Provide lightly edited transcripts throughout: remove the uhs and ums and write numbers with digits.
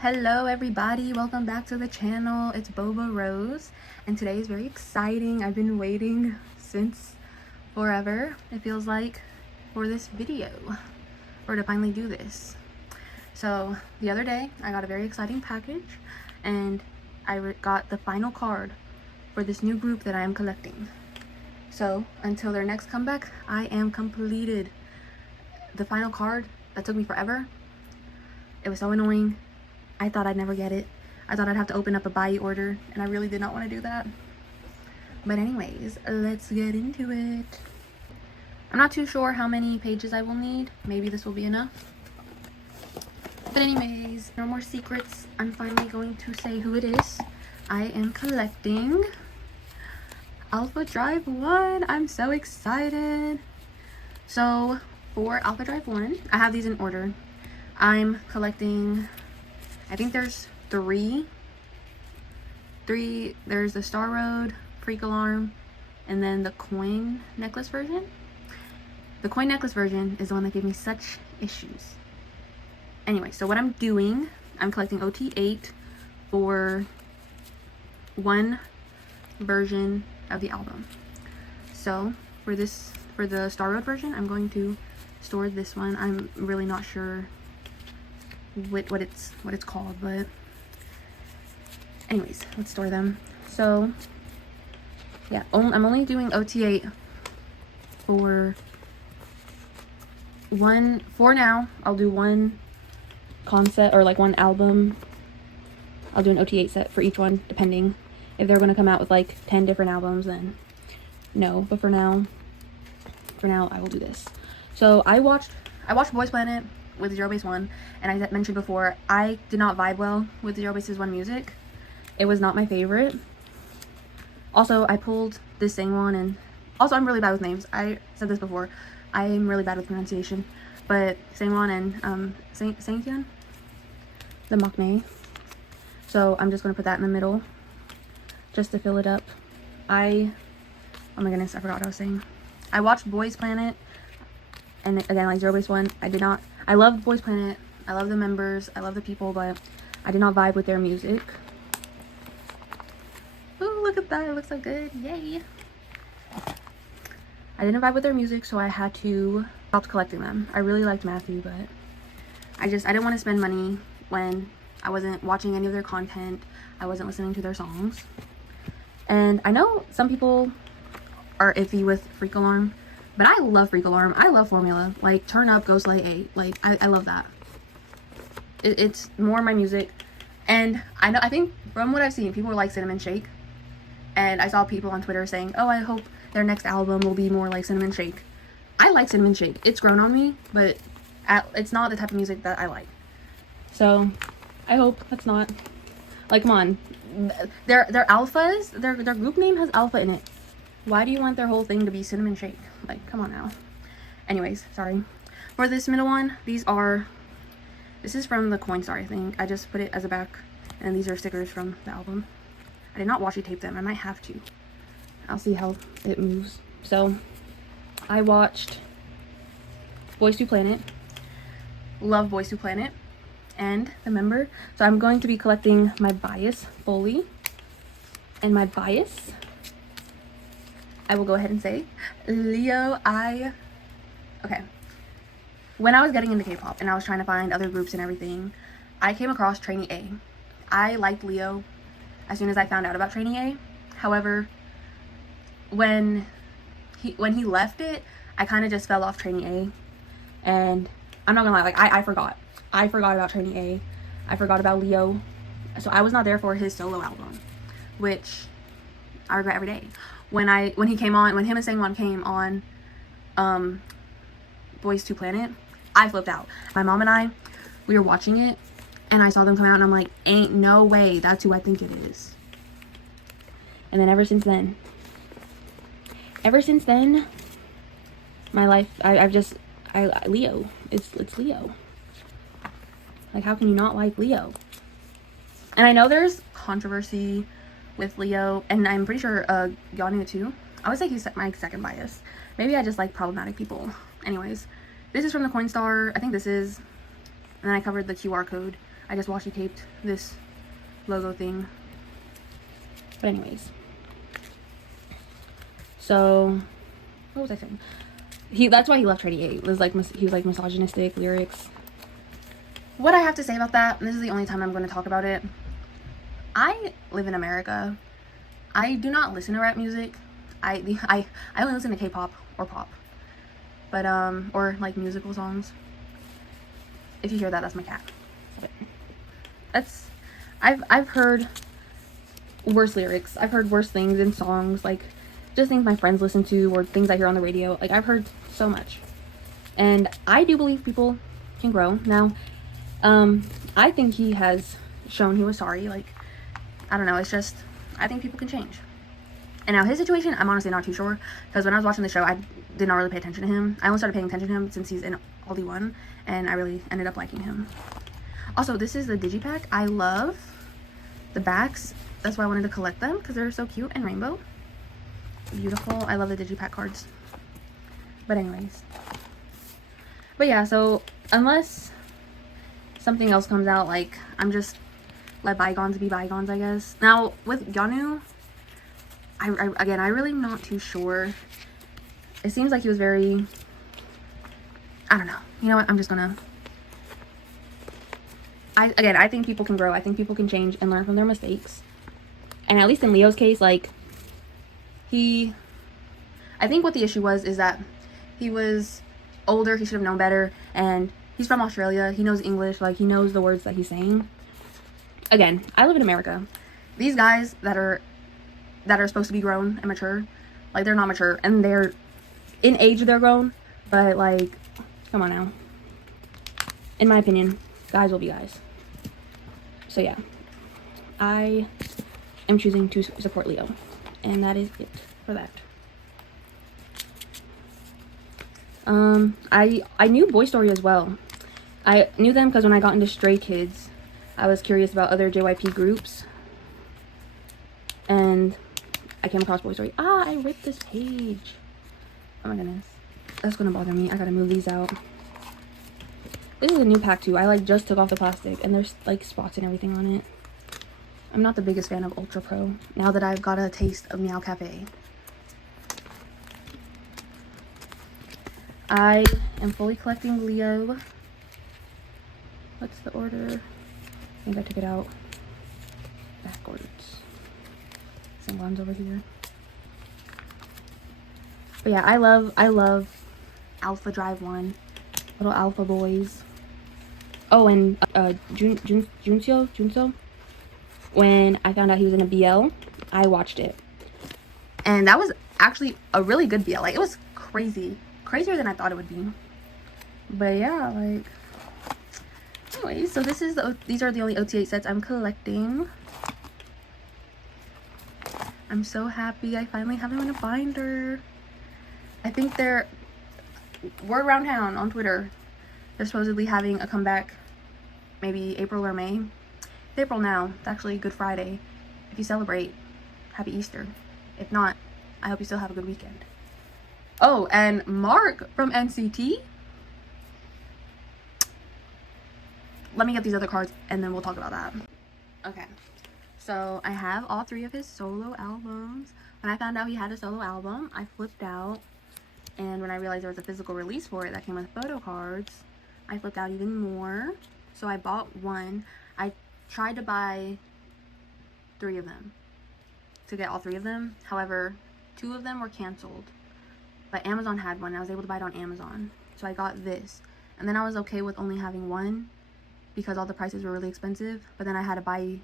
Hello everybody, welcome back to the channel. It's Boba Rose and today is very exciting. I've been waiting since forever, it feels like, for this video, or to finally do this. So the other day I got a very exciting package and I got the final card for this new group that I am collecting. So until their next comeback, I am completed. The final card that took me forever, it was so annoying. I thought I'd never get it. I thought I'd have to open up a buy order, and I really did not want to do that. But anyways, let's get into it. I'm not too sure how many pages I will need. Maybe this will be enough. But anyways, no more secrets. I'm finally going to say who it is. I am collecting Alpha Drive 1. I'm so excited. So for Alpha Drive 1, I have these in order. I'm collecting, I think there's three. There's the Star Road, Freak Alarm, and then the coin necklace version. The coin necklace version is the one that gave me such issues. Anyway, so what I'm doing, I'm collecting OT8 for one version of the album. So for the Star Road version, I'm going to store this one. I'm really not sure what it's called, but anyways, let's store them. So yeah, I'm only doing OT8 for now. I'll do one concept, or like one album. I'll do an OT8 set for each one, depending if they're going to come out with like 10 different albums, then no. But for now I will do this. So I watched Boys Planet with Zero Base One, and I mentioned before, I did not vibe well with Zero Base's One music. It was not my favorite. Also, I pulled this Sangwon, and also I'm really bad with names. I said this before, I am really bad with pronunciation, but Sangwon and Sanghyun, the maknae. So I'm just gonna put that in the middle just to fill it up. Oh my goodness, I forgot what I was saying. I watched Boys Planet, and again, like Zero Base One, I love Boys Planet, I love the members, I love the people, but I did not vibe with their music. Ooh, look at that, it looks so good, yay! I didn't vibe with their music, so I had to stop collecting them. I really liked Matthew, but I didn't want to spend money when I wasn't watching any of their content, I wasn't listening to their songs. And I know some people are iffy with Freak Alarm, but I love Freak Alarm. I love Formula. Like, Turn Up, Go Slay 8. Like, I love that. It's more my music. And I think from what I've seen, people like Cinnamon Shake. And I saw people on Twitter saying, oh, I hope their next album will be more like Cinnamon Shake. I like Cinnamon Shake. It's grown on me, but it's not the type of music that I like. So, I hope that's not. Like, come on. They're alphas. Their group name has alpha in it. Why do you want their whole thing to be Cinnamon Shake? Like, come on now. Anyways, sorry. For this middle one, this is from the Coinstar, I think. I just put it as a back, and these are stickers from the album. I did not washi tape them. I might have to. I'll see how it moves. So, I watched Boys to Planet. Love Boys to Planet. And the member. So I'm going to be collecting my bias fully. And my bias, I will go ahead and say, Leo. Okay. When I was getting into K-pop and I was trying to find other groups and everything, I came across Trainee A. I liked Leo as soon as I found out about Trainee A. However, when he left it, I kind of just fell off Trainee A. And I'm not gonna lie, like, I forgot. I forgot about Trainee A. I forgot about Leo. So I was not there for his solo album, which I regret every day. When he came on, when him and Sangwon came on Boys to Planet, I flipped out. My mom and I, we were watching it, and I saw them come out, and I'm like, ain't no way that's who I think it is. And then ever since then, my life, Leo. It's Leo. Like, how can you not like Leo? And I know there's controversy with Leo, and I'm pretty sure Yawning too. I would say he's my second bias. Maybe I just like problematic people. Anyways, this is from the Coinstar. I think this is, and then I covered the QR code I just washi taped this logo thing. But anyways, so what was I saying? That's why he left Tradie 8. It was like he was like misogynistic lyrics. What I have to say about that, and this is the only time I'm going to talk about it. I live in America. I do not listen to rap music. I only listen to K-pop or pop, but or like musical songs. If you hear that, that's my cat. That's I've heard worse lyrics. I've heard worse things in songs, like just things my friends listen to or things I hear on the radio. Like, I've heard so much, and I do believe people can grow. Now, I think he has shown he was sorry. Like, I don't know. It's just, I think people can change. And now his situation, I'm honestly not too sure, because when I was watching the show, I did not really pay attention to him. I only started paying attention to him since he's in Aldi 1, and I really ended up liking him. Also, this is the digipack. I love the backs. That's why I wanted to collect them, because they're so cute and rainbow. Beautiful. I love the digipack cards. But anyways. But yeah, so unless something else comes out, like, I'm just let bygones be bygones, I guess. Now, with Yanu, again, I really am not too sure. It seems like he was very, I don't know. You know what? I'm just gonna, I think people can grow. I think people can change and learn from their mistakes. And at least in Leo's case, like, I think what the issue was is that he was older, he should have known better, and he's from Australia, he knows English, like, he knows the words that he's saying. Again, I live in America. These guys that are supposed to be grown and mature, like, they're not mature, and they're, in age they're grown, but, like, come on now. In my opinion, guys will be guys. So yeah, I am choosing to support Leo, and that is it for that. I knew Boy Story as well. I knew them because when I got into Stray Kids, I was curious about other JYP groups, and I came across Boy Story. I ripped this page. Oh my goodness, that's gonna bother me. I gotta move these out. This is a new pack too. I like just took off the plastic, and there's like spots and everything on it. I'm not the biggest fan of Ultra Pro now that I've got a taste of Meow Cafe. I am fully collecting Leo. What's the order? I think I took it out backwards. Singwan's over here. But yeah, I love Alpha Drive 1. Little Alpha boys. Oh, and Junso. When I found out he was in a BL, I watched it. And that was actually a really good BL. Like, it was crazy. Crazier than I thought it would be. But yeah, like, anyways, so these are the only OT8 sets I'm collecting. I'm so happy I finally have them in a binder. I think word around town on Twitter, they're supposedly having a comeback maybe April or May. It's April now. It's actually Good Friday. If you celebrate, happy Easter. If not, I hope you still have a good weekend. Oh, and Mark from NCT. Let me get these other cards and then we'll talk about that. Okay, so I have all 3 of his solo albums. When I found out he had a solo album, I flipped out. And when I realized there was a physical release for it that came with Photocards, I flipped out even more. So I bought 1. I tried to buy 3 of them to get all 3 of them. However, 2 of them were canceled. But Amazon had one. I was able to buy it on Amazon. So I got this. And then I was okay with only having 1 because all the prices were really expensive. But then I had to buy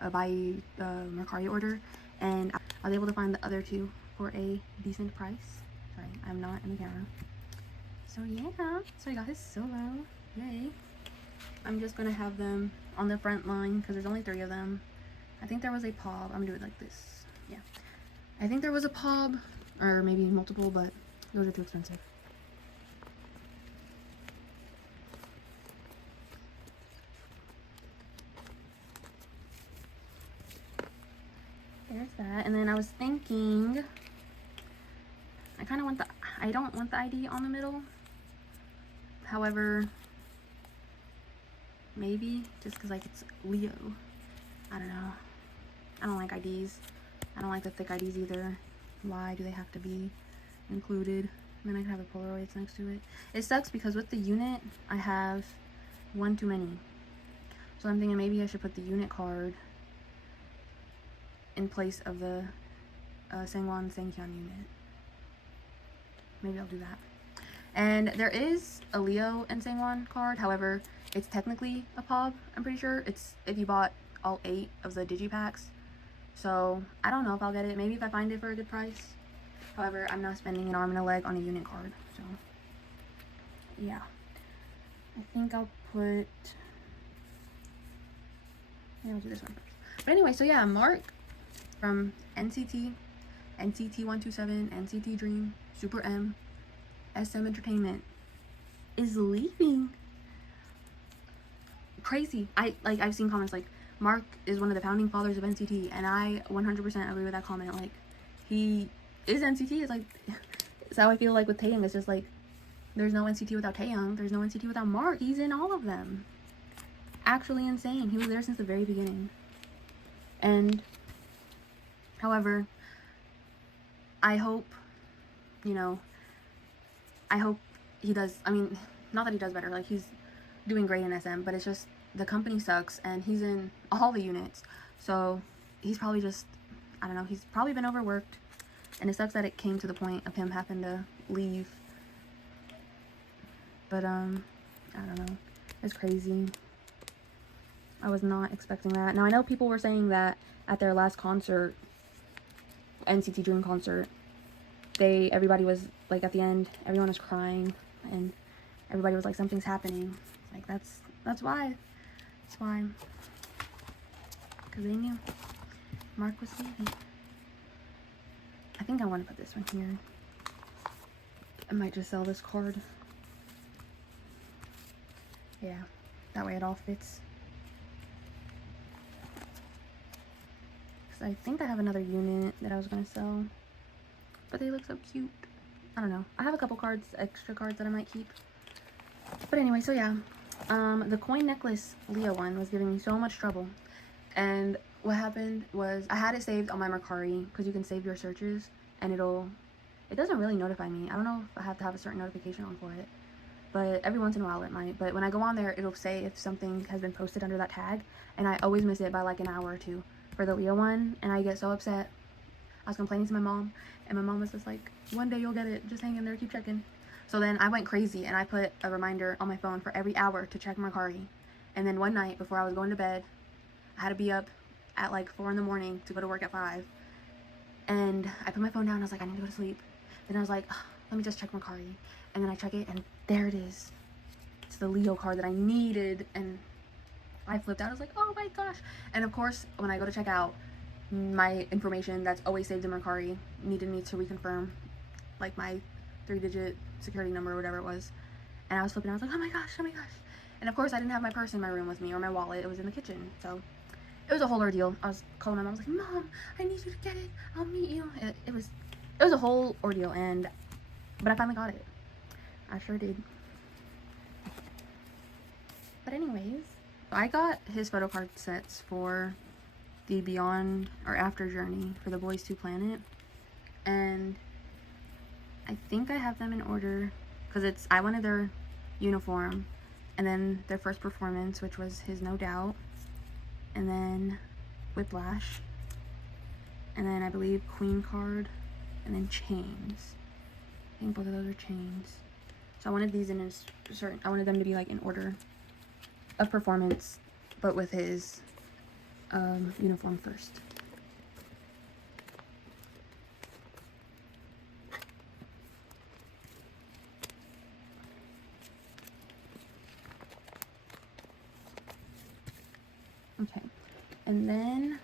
Mercari order. And I was able to find the other 2 for a decent price. Sorry, I'm not in the camera. So yeah. So I got his solo. Yay. I'm just going to have them on the front line because there's only 3 of them. I think there was a POB. I'm going to do it like this. Yeah. I think there was a POB. Or maybe multiple, but those are too expensive. There's that. And then I was thinking, I don't want the ID on the middle. However, maybe just because like it's Leo. I don't know. I don't like IDs. I don't like the thick IDs either. Why do they have to be included? And then I can have the Polaroids next to it. It sucks because with the unit, I have one too many. So I'm thinking maybe I should put the unit card in place of the Sangwon Sanghyun unit. Maybe I'll do that. And there is a Leo and Sangwon card. However, it's technically a POB, I'm pretty sure. It's if you bought all 8 of the digipacks. So I don't know if I'll get it. Maybe if I find it for a good price. However, I'm not spending an arm and a leg on a unit card. So yeah. I think I'll put... Yeah, I'll do this one first. But anyway, so yeah, Mark from NCT, NCT127, NCT Dream, Super M, SM Entertainment is leaving. Crazy. I've seen comments like Mark is one of the founding fathers of NCT, and I 100% agree with that comment. Like, he is NCT. It's like, it's how I feel like with Taeyang. It's just like, there's no NCT without Taeyang. There's no NCT without Mark. He's in all of them. Actually insane. He was there since the very beginning. And, however, I hope, you know, I hope he does, I mean, not that he does better, like, he's doing great in SM, but it's just, the company sucks, and he's in all the units, so he's probably just, I don't know, he's probably been overworked, and it sucks that it came to the point of him having to leave, but, I don't know, it's crazy. I was not expecting that. Now, I know people were saying that at their last concert, NCT Dream concert, everybody was, like, at the end, everyone was crying, and everybody was like, something's happening. Like, that's why. That's why. Because they knew Mark was leaving. I think I want to put this one here. I might just sell this card. Yeah, that way it all fits. Because I think I have another unit that I was going to sell. But they look so cute. I don't know. I have a couple cards, extra cards that I might keep. But anyway, so yeah. The coin necklace Leo one was giving me so much trouble. And what happened was I had it saved on my Mercari because you can save your searches and it doesn't really notify me. I don't know if I have to have a certain notification on for it. But every once in a while it might. But when I go on there, it'll say if something has been posted under that tag. And I always miss it by like an hour or two for the Leo one. And I get so upset. I was complaining to my mom, and my mom was just like, one day you'll get it, just hang in there, keep checking. So then I went crazy, and I put a reminder on my phone for every hour to check Mercari. And then one night, before I was going to bed, I had to be up at like 4 in the morning to go to work at 5. And I put my phone down, I was like, I need to go to sleep. Then I was like, let me just check Mercari. And then I check it, and there it is. It's the Leo card that I needed, and I flipped out. I was like, oh my gosh. And of course, when I go to check out, my information that's always saved in Mercari needed me to reconfirm like my 3-digit security number or whatever it was. And I was flipping out. I was like, oh my gosh, oh my gosh. And of course I didn't have my purse in my room with me or my wallet. It was in the kitchen. So it was a whole ordeal. I was calling my mom. I was like, Mom, I need you to get it. I'll meet you. It was a whole ordeal, but I finally got it. I sure did. But anyways, I got his photo card sets for the Beyond or After Journey for the Boys to Planet, and I think I have them in order because I wanted their uniform, and then their first performance, which was his No Doubt, and then Whiplash, and then I believe Queen card, and then Chains. I think both of those are Chains. So I wanted these in a certain, I wanted them to be like in order of performance, but with his uniform first. Okay, and then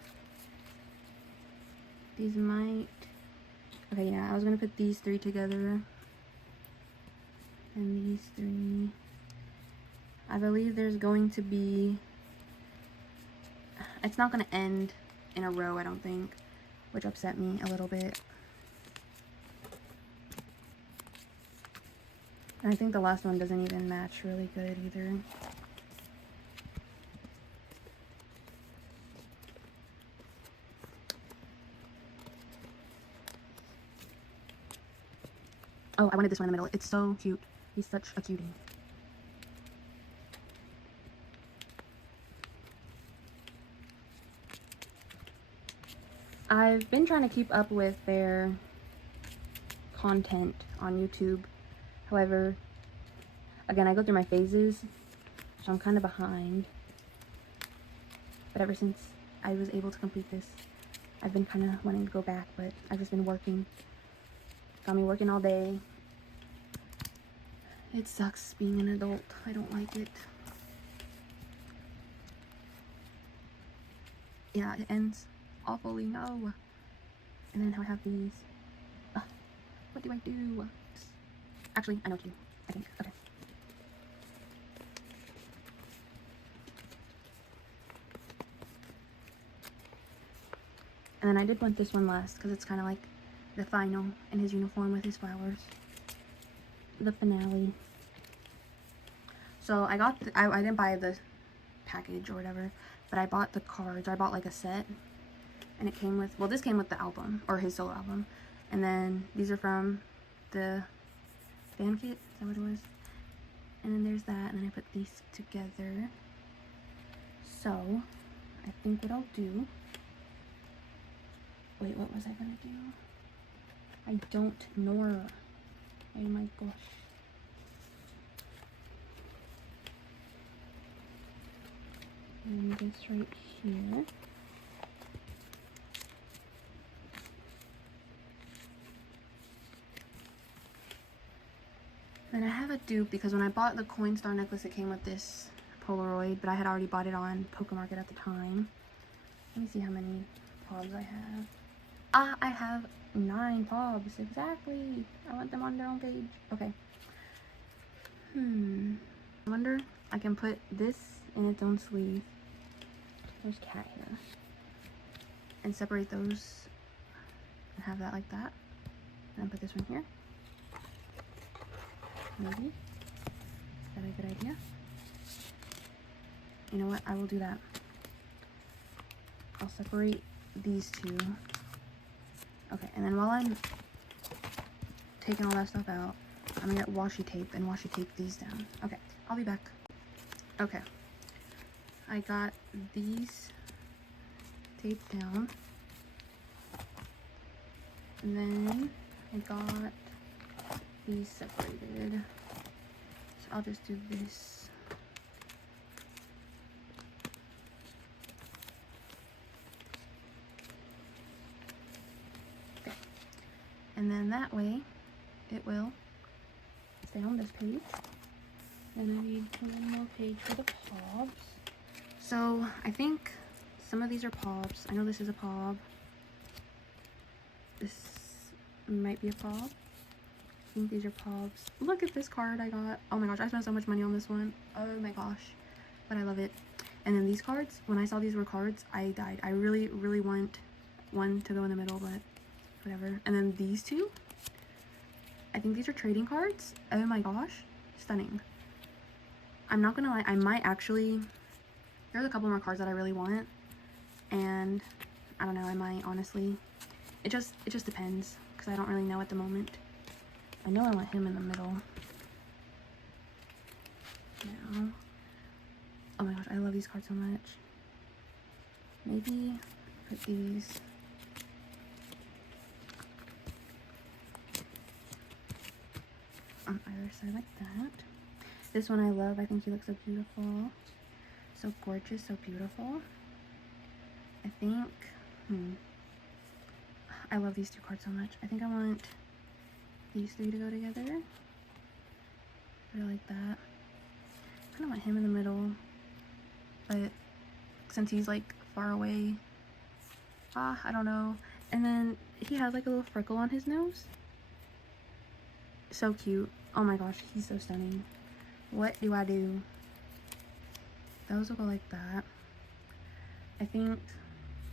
these might, okay, yeah, I was gonna put these 3 together, and these 3. I believe there's going to be, it's not going to end in a row, I don't think, which upset me a little bit. And I think the last one doesn't even match really good either. Oh, I wanted this one in the middle. It's so cute. He's such a cutie. I've been trying to keep up with their content on YouTube. However, again, I go through my phases, so I'm kind of behind. But ever since I was able to complete this, I've been kind of wanting to go back, but I've just been working. Got me working all day. It sucks being an adult. I don't like it. Yeah, it ends awfully. No. And then I have these. What do I do? Actually, I know what to do. I think. Okay. And then I did want this one last because it's kind of like the final in his uniform with his flowers. The finale. So I got, I didn't buy the package or whatever, but I bought the cards. I bought like a set, and it came with, well, this came with the album, or his solo album. And then these are from the fan kit. Is that what it was? And then there's that, and then I put these together. So I think what I'll do, wait, what was I gonna do? I don't know. Oh my gosh. And this right here. Then I have a dupe because when I bought the coin star necklace, it came with this Polaroid, but I had already bought it on Pokemarket at the time. Let me see how many pobs I have. I have 9 pobs, exactly. I want them on their own page. Okay. I wonder I can put this in its own sleeve. There's cat here. And separate those and have that like that. And then put this one here. Maybe. Is that a good idea? You know what? I will do that. I'll separate these two. Okay, and then while I'm taking all that stuff out, I'm gonna get washi tape and washi tape these down. Okay, I'll be back. Okay, I got these taped down, and then I got these separated. So I'll just do this. Okay, and then that way it will stay on this page. And I need one more page for the pobs. So I think some of these are pobs. I know this is a pob. This might be a pob. I think these are pobs. Look at this card I got. Oh my gosh, I spent so much money on this one. Oh my gosh, but I love it. And then these cards, when I saw these were cards, I died. I really, really want one to go in the middle, but whatever. And then these two, I think these are trading cards. Oh my gosh, stunning. I'm not gonna lie, I might actually, there's a couple more cards that I really want, and I don't know, I might honestly, it just depends, because I don't really know at the moment. I know I want him in the middle now. Oh my gosh, I love these cards so much. Maybe put these on either side like that. This one I love. I think he looks so beautiful. So gorgeous, so beautiful. I think, I love these two cards so much. I think I want these three to go together. Put it like that. I kind of want him in the middle. But since he's like far away, I don't know. And then he has like a little freckle on his nose. So cute. Oh my gosh, he's so stunning. What do I do? Those will go like that. I think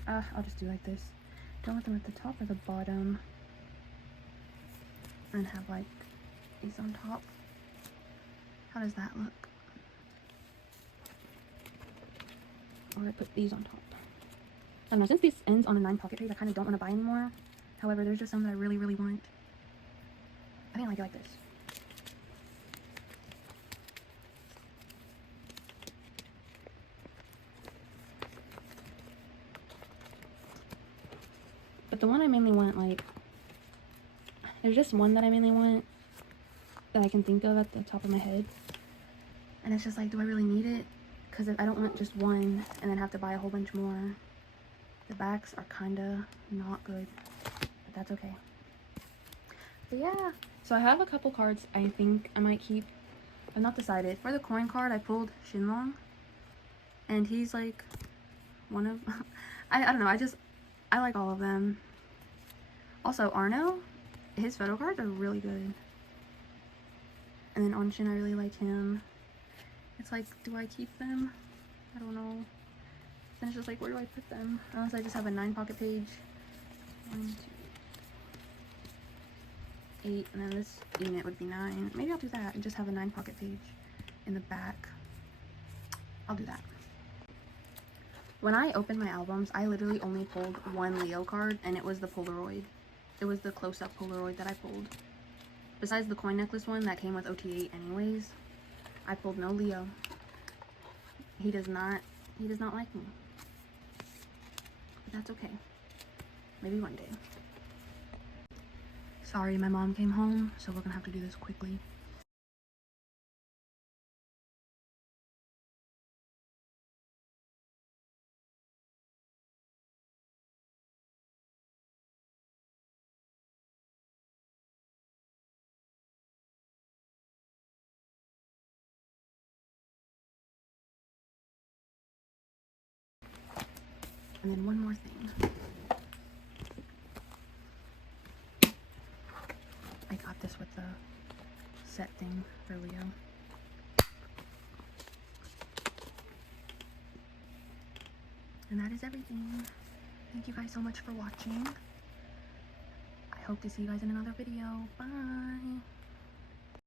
I'll just do like this. Don't want them at the top or the bottom. And have like these on top. How does that look? Or I put these on top. I don't know, since this ends on a 9 pocket page, I kind of don't want to buy anymore. However, there's just some that I really, really want. I didn't like it like this. But the one I mainly want, like, there's just one that I mainly want that I can think of at the top of my head. And it's just like, do I really need it? Because I don't want just one and then have to buy a whole bunch more. The backs are kind of not good, but that's okay. But yeah, so I have a couple cards I think I might keep. I'm not decided. For the coin card, I pulled Shinlong, and he's like one of I don't know, I like all of them. Also Arno, his photo cards are really good. And then Onshin, I really like him. It's like, do I keep them? I don't know. Then it's just like, where do I put them? Unless I just have a 9 pocket page. 1, 2, 8, and then this unit would be 9. Maybe I'll do that and just have a 9 pocket page in the back. I'll do that. When I opened my albums, I literally only pulled one Leo card, and it was the Polaroid. It was the close-up Polaroid that I pulled. Besides the coin necklace one that came with OT8 anyways, I pulled no Leo. He does not like me. But that's okay. Maybe one day. Sorry, my mom came home, so we're gonna have to do this quickly. And then one more thing. I got this with the set thing for Leo. And that is everything. Thank you guys so much for watching. I hope to see you guys in another video. Bye!